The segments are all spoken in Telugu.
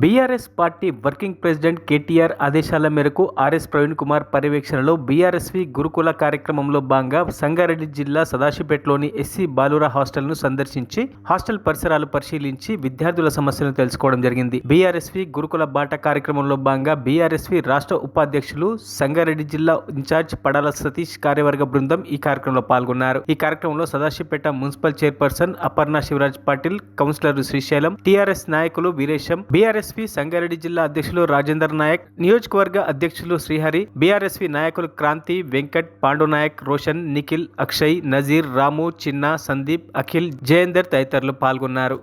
BRS party working president KTR ఆదేశాల మేరకు ఆర్ఎస్ ప్రవీణ్ కుమార్ పర్యవేక్షణలో బీఆర్ఎస్వి గురుకుల కార్యక్రమంలో భాగంగా సంగారెడ్డి జిల్లా సదాశివపేటలోని ఎస్సీ బాలుర హాస్టల్ను సందర్శించి హాస్టల్ పరిసరాలు పరిశీలించి విద్యార్థుల సమస్యలను తెలుసుకోవడం జరిగింది. బీఆర్ఎస్వి గురుకుల బాట కార్యక్రమంలో భాగంగా బీఆర్ఎస్వి రాష్ట్ర ఉపాధ్యక్షులు సంగారెడ్డి జిల్లా ఇన్ఛార్జ్ పడాల సతీష్ కార్యవర్గ బృందం ఈ కార్యక్రమంలో పాల్గొన్నారు. ఈ కార్యక్రమంలో Sadashivpet municipal chairperson Aparna Shivraj Patil, councillor Srisailam, TRS నాయకులు వీరేశం, బీఆర్ఎస్వి సంగారెడ్డి జిల్లా అధ్యక్షులు రాజేందర్ నాయక్, నియోజకవర్గ అధ్యక్షులు శ్రీహరి, బీఆర్ఎస్వి నాయకులు క్రాంతి, వెంకట్, పాండునాయక్, రోషన్, నిఖిల్, అక్షయ్, నజీర్, రాము, చిన్న, సందీప్, అఖిల్, జయేందర్ తదితరులు పాల్గొన్నారు.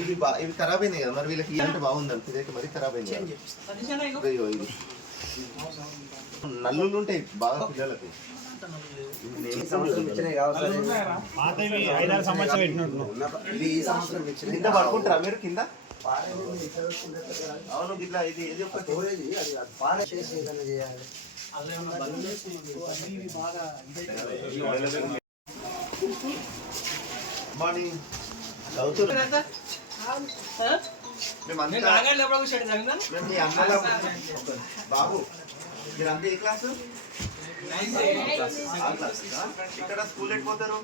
ఇవి ఖరాబ్ అయినాయి కదా, మరి వీళ్ళకి అంటే బాగుందని తెలియక మరి ఖరాబ్ అయింది. నల్లులు ఉంటాయి బాగా పిల్లలకి. కింద పడుకుంటారా మీరు? కింద అవును ఇట్లా ఇది ఏది మార్నింగ్ బాబు మీరంతా ఏ క్లాసు? ఇక్కడ స్కూల్ ఎట్టిపోతారు?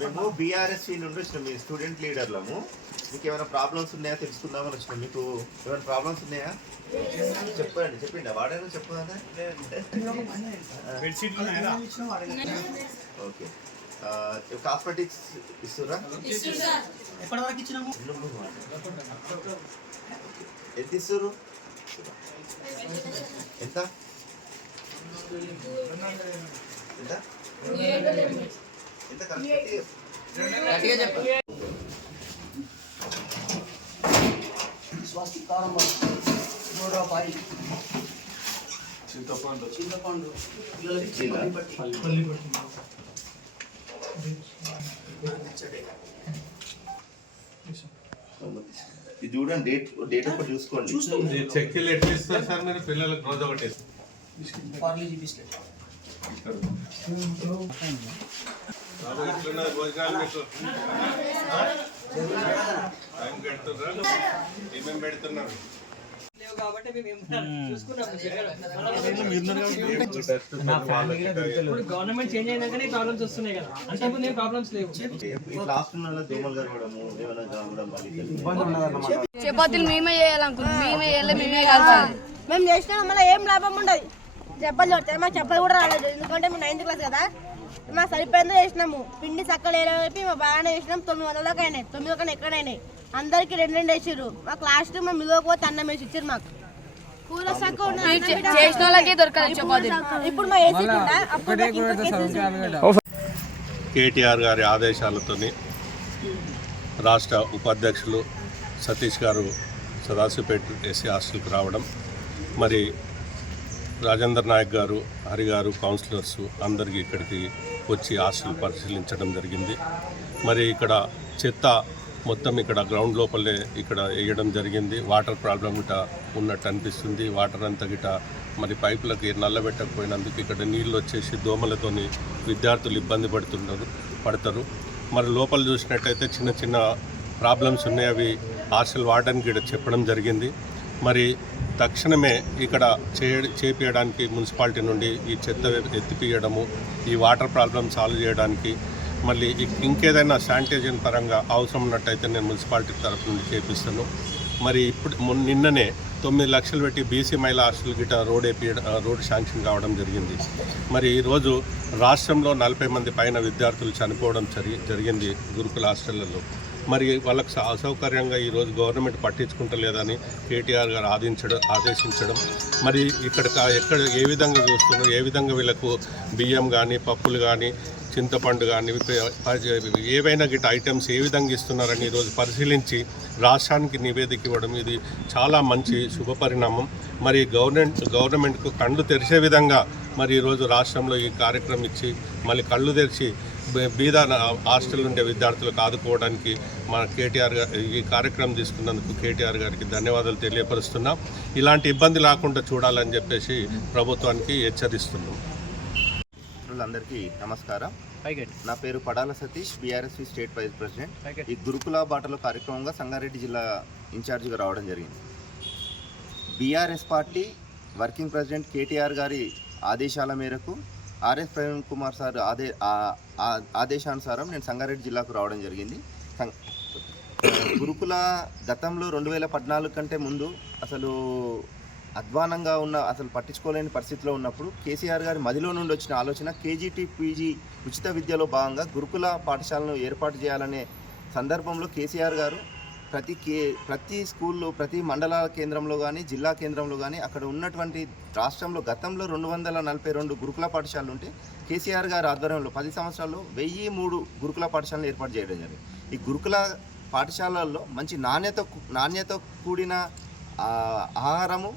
మేము బీఆర్ఎస్వి నుండి వచ్చినాం, మీ స్టూడెంట్ లీడర్లము. మీకు ఏమైనా ప్రాబ్లమ్స్ ఉన్నాయా తెలుసుకుందామని వచ్చినాం. మీకు ఏమైనా ప్రాబ్లమ్స్ ఉన్నాయా చెప్పిండి వాడేనా చెప్పదా? Okay, cosmetics ఇస్తురా? ఎంత ఇస్తారు? ఎంత ఎంత చింతపండు ఇది చూడండి, డేట్ ఒకటి చూసుకోండి. చెక్కలు ఎట్లా ఇస్తారు సార్ మీరు పిల్లలకు? రోజు ఒకటి భోజనాలు మీకు టైం పెడుతున్నారు, ఏమేమి పెడుతున్నారు? గవర్నమెంట్ చేంజ్ అయినాకనే ప్రాబ్లమ్స్ వస్తున్నాయి కదా, అంటే ఇప్పుడు ప్రాబ్లమ్స్ లేవు. చపాతీలు మేమే చేయాలనుకుంటున్నాం, మేమే చేయాలి, మేమే కాల్చాలి. మేము చేసినా మళ్ళీ ఏం లాభం ఉండదు. చెప్పలు కొడతాయి, మాకు చెప్పలు కూడా రాలేదు. ఎందుకంటే మేము 9th క్లాస్ కదా, మాకు సరిపోయిందో చేసినాము. పిండి చక్కలు వేపి మేము బాగానే చేసినాం. 900 అయినాయి, 9 కన్నా ఎక్కడైనాయి. అందరికి 2 వేసారు. మాకు లాస్ట్ మేము మిలవకపోతే అన్నం వేసి ఇచ్చారు. మాకు కూర చక్క చేసిన వాళ్ళకే దొరకదు చపాతీలు. ఇప్పుడు మా ఏసీ కేటీఆర్ గారి ఆదేశాలతో రాష్ట్ర ఉపాధ్యక్షులు సతీష్ గారు సదాశివపేట ఎస్సీ హాస్టల్కి రావడం, మరి రాజేందర్ నాయక్ గారు, హరి గారు, కౌన్సిలర్స్ అందరికీ ఇక్కడికి వచ్చి హాస్టల్ పరిశీలించడం జరిగింది. మరి ఇక్కడ చెత్త మొత్తం ఇక్కడ గ్రౌండ్ లోపలే ఇక్కడ వేయడం జరిగింది. వాటర్ ప్రాబ్లం గిట ఉన్నట్టు అనిపిస్తుంది. వాటర్ అంతా గిట మరి పైపులకి నల్లబెట్టకపోయినందుకు ఇక్కడ నీళ్ళు వచ్చేసి దోమలతోని విద్యార్థులు ఇబ్బంది పడతారు. మరి లోపల చూసినట్టయితే చిన్న చిన్న ప్రాబ్లమ్స్ ఉన్నాయి. అవి హాస్టల్ వార్డెన్కి ఇక్కడ చెప్పడం జరిగింది. మరి తక్షణమే ఇక్కడ చేపించడానికి మున్సిపాలిటీ నుండి ఈ చెత్త ఎత్తిపీయడము, ఈ వాటర్ ప్రాబ్లం సాల్వ్ చేయడానికి, మళ్ళీ ఇంకేదైనా శానిటైజేషన్ పరంగా అవసరం ఉన్నట్టయితే నేను మున్సిపాలిటీ తరఫు నుండి చేపిస్తాను. మరి ఇప్పుడు నిన్ననే 9 లక్షలు పెట్టి బీసీ మహిళా హాస్టల్ గిట్ట రోడ్ శాంక్షన్ కావడం జరిగింది. మరి ఈరోజు రాష్ట్రంలో 40 మంది పైన విద్యార్థులు చనిపోవడం జరిగింది గురుకుల హాస్టళ్లలో. మరి వాళ్ళకు అసౌకర్యంగా ఈరోజు గవర్నమెంట్ పట్టించుకుంటలేదని కేటీఆర్ గారు ఆదేశించడం, మరి ఎక్కడ ఏ విధంగా చూస్తున్నారు, ఏ విధంగా వీళ్ళకు బియ్యం కానీ, పప్పులు కానీ, చింతపండు కానీ, ఏవైనా గిట్ట ఐటమ్స్ ఏ విధంగా ఇస్తున్నారని ఈరోజు పరిశీలించి రాష్ట్రానికి నివేదిక ఇవ్వడం ఇది చాలా మంచి శుభపరిణామం. మరి గవర్నమెంట్కు కళ్ళు తెరిచే విధంగా మరి ఈరోజు రాష్ట్రంలో ఈ కార్యక్రమం ఇచ్చి మళ్ళీ కళ్ళు తెరిచి బీద హాస్టల్ ఉండే విద్యార్థులకు ఆదుకోవడానికి మన కేటీఆర్ గారు ఈ కార్యక్రమం తీసుకున్నందుకు కేటీఆర్ గారికి ధన్యవాదాలు తెలియపరుస్తున్నాం. ఇలాంటి ఇబ్బంది లేకుండా చూడాలని చెప్పేసి ప్రభుత్వానికి హెచ్చరిస్తున్నాం. అందరికీ నమస్కారం. నా పేరు Padala Satish, BRSV state vice president. ఈ గురుకుల బాటలో కార్యక్రమంగా సంగారెడ్డి జిల్లా ఇన్ఛార్జిగా రావడం జరిగింది. BRS party working president KTR గారి ఆదేశాల మేరకు ఆర్ఎస్ ప్రవీణ్ కుమార్ సార్ ఆదేశానుసారం నేను సంగారెడ్డి జిల్లాకు రావడం జరిగింది. గురుకుల గతంలో 2014 కంటే ముందు అసలు అధ్వానంగా ఉన్న, అసలు పట్టించుకోలేని పరిస్థితిలో ఉన్నప్పుడు కేసీఆర్ గారి మదిలో నుండి వచ్చిన ఆలోచన కేజీటీ పీజీ ఉచిత విద్యలో భాగంగా గురుకుల పాఠశాలను ఏర్పాటు చేయాలనే సందర్భంలో కేసీఆర్ గారు ప్రతి స్కూల్లో, ప్రతి మండల కేంద్రంలో కానీ జిల్లా కేంద్రంలో కానీ అక్కడ ఉన్నటువంటి రాష్ట్రంలో గతంలో 242 గురుకుల పాఠశాలలు ఉంటే కేసీఆర్ గారి ఆధ్వర్యంలో 10 సంవత్సరాల్లో 1003 గురుకుల పాఠశాలను ఏర్పాటు చేయడం జరిగింది. ఈ గురుకుల పాఠశాలల్లో మంచి నాణ్యత కూడిన ఆహారము,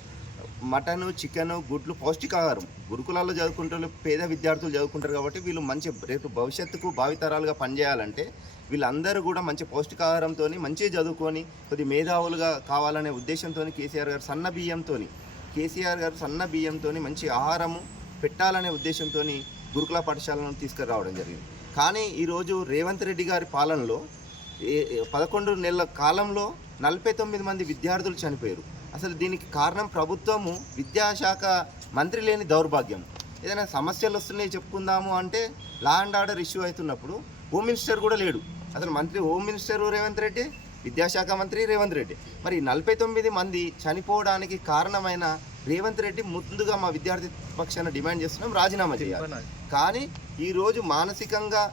మటను, చికెను, గుడ్లు, పౌష్టికాహారం. గురుకులాల్లో చదువుకుంటే పేద విద్యార్థులు చదువుకుంటారు కాబట్టి వీళ్ళు మంచి రేపు భవిష్యత్తుకు భావితరాలుగా పనిచేయాలంటే వీళ్ళందరూ కూడా మంచి పౌష్టికాహారంతో మంచిగా చదువుకొని కొద్ది మేధావులుగా కావాలనే ఉద్దేశంతో కేసీఆర్ గారు సన్న బియ్యంతో మంచి ఆహారము పెట్టాలనే ఉద్దేశంతో గురుకుల పాఠశాలను తీసుకురావడం జరిగింది. కానీ ఈరోజు రేవంత్ రెడ్డి గారి పాలనలో 11 నెలల కాలంలో 49 మంది విద్యార్థులు చనిపోయారు. అసలు దీనికి కారణం ప్రభుత్వము, విద్యాశాఖ మంత్రి లేని దౌర్భాగ్యం. ఏదైనా సమస్యలు వస్తున్నాయి చెప్పుకుందాము అంటే లా అండ్ ఆర్డర్ ఇష్యూ అవుతున్నప్పుడు హోమ్ మినిస్టర్ కూడా లేడు. అసలు హోమ్ మినిస్టర్ రేవంత్ రెడ్డి, విద్యాశాఖ మంత్రి రేవంత్ రెడ్డి. మరి 49 మంది చనిపోవడానికి కారణమైన రేవంత్ రెడ్డి ముందుగా మా విద్యార్థి పక్షాన డిమాండ్ చేస్తున్నాం, రాజీనామా చేయాలి. కానీ ఈరోజు మానసికంగా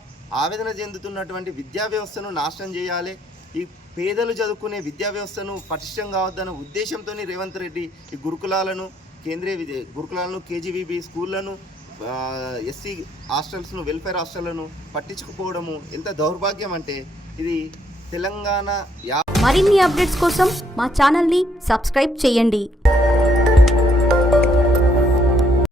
ఆవేదన చెందుతున్నటువంటి విద్యా వ్యవస్థను నాశనం చేయాలి, ఈ పేదలు చదువుకునే విద్యా వ్యవస్థను పటిష్టం కావద్దన్న ఉద్దేశంతో రేవంత్ రెడ్డి ఈ గురుకులాలను, గురుకులాలను, కేజీబీబీ స్కూళ్లను, ఎస్సీ హాస్టల్స్ను, వెల్ఫేర్ హాస్టళ్లను పట్టించుకుపోవడము ఎంత దౌర్భాగ్యం అంటే ఇది తెలంగాణ. మరిన్ని అప్డేట్స్ కోసం మా ఛానల్ని సబ్స్క్రైబ్ చేయండి.